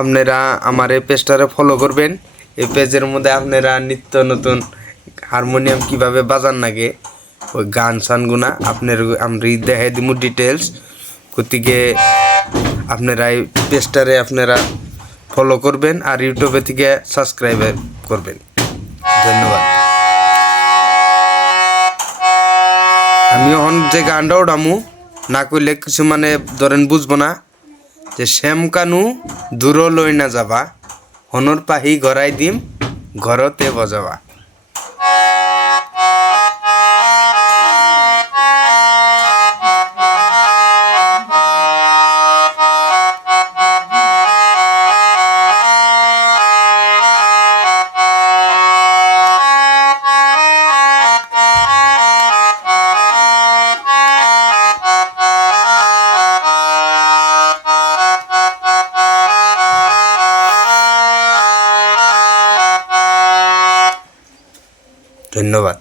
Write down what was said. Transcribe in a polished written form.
আপনারা আমার এই পেজটারে ফলো করবেন। এই পেজের মধ্যে আপনারা নিত্য নতুন হারমোনিয়াম কিভাবে বাজান লাগে ওই গান সানগুনা আপনার আমি দেখাই দিব ডিটেলস। গতিকে আপনারা এই পেজটারে আপনারা ফলো করবেন আর ইউটিউবে থেকে সাবস্ক্রাইব করবেন। ধন্যবাদ। আমি এখন যে গানটা ওঠামু না কইলে কিছু মানে ধরেন বুঝবো না, যে শ্যাম কানু দূর লই না যাবা, হনর পাহি গড়াই দিম ঘরতে বজাবা। ধন্যবাদ।